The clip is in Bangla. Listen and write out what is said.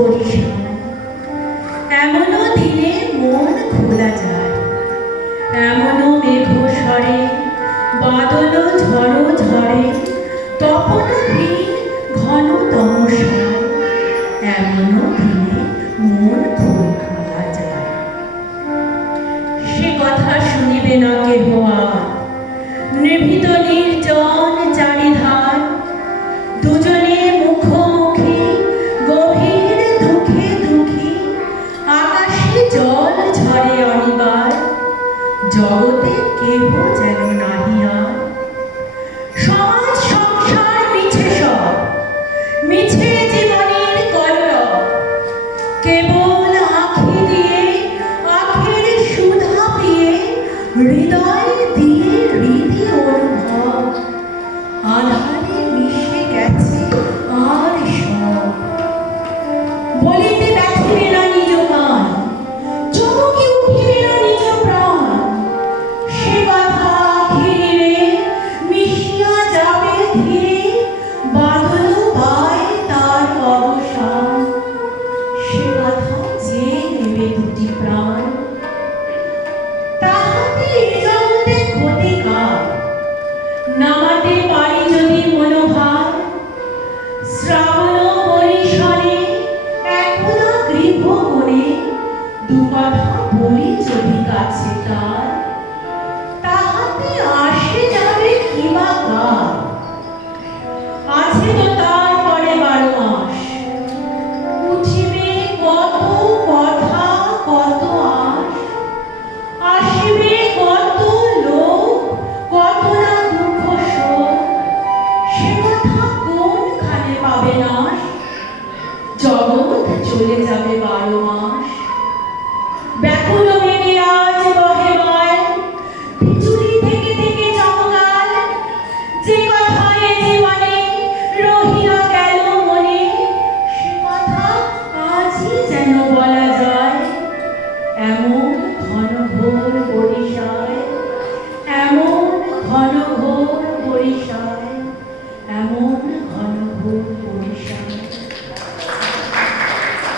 বরিশাল। এমনও দিনে মন খোলা যায়, এমনও মেঘ সরে, বাদল ঝড়ো ঝরে, তপনহীন ঘন তমসায়, এমনও দিনে মন খোলা যায়। সে কথা শুনিবে না কেহ আর, নিভৃত নির্জন চারিধার, দুজনে মুখোমুখি গভীর দুঃখে দুঃখী, আকাশে জল ঝরে অনিবার, জগতে কেহ যেন নাহি আর। সমাজ সংসার মিছে সব, মিছে জীবনের কলরব, কেবল আঁখি দিয়ে আখের সুধা পিয়ে, হৃদয় দিয়ে হৃদি অনুভব, আধারে মিশে গেছে আর সব। বলিতে ব্যথিবে না নিজ কান, চমকে উঠিবে না নিজ প্রাণ, সে কথা ঘিরে মিশিয়া যাবে ধীরে, বাদল পায় তার অবসান, সে কথা যে নেবে দুটি প্রাণ। তাহাতে এ জগতে ক্ষতি কার, নামাতে পারি যদি মনোভার, শ্রাবণ বরিশালে একলা গৃহ কোণে, দু কথা বলি যদি কাছে তার, তাহাতে আসে যাবে কিবা কার। আছে তো তার পরে 12 মাস, উঠিবে কত কথা কত আশ, আসিবে কত লোক কত না দুঃখ শোক, সে কথা কোনখানে পাবে নাশ, জগৎ চলে যাবে 12 মাস। ব্যাকুল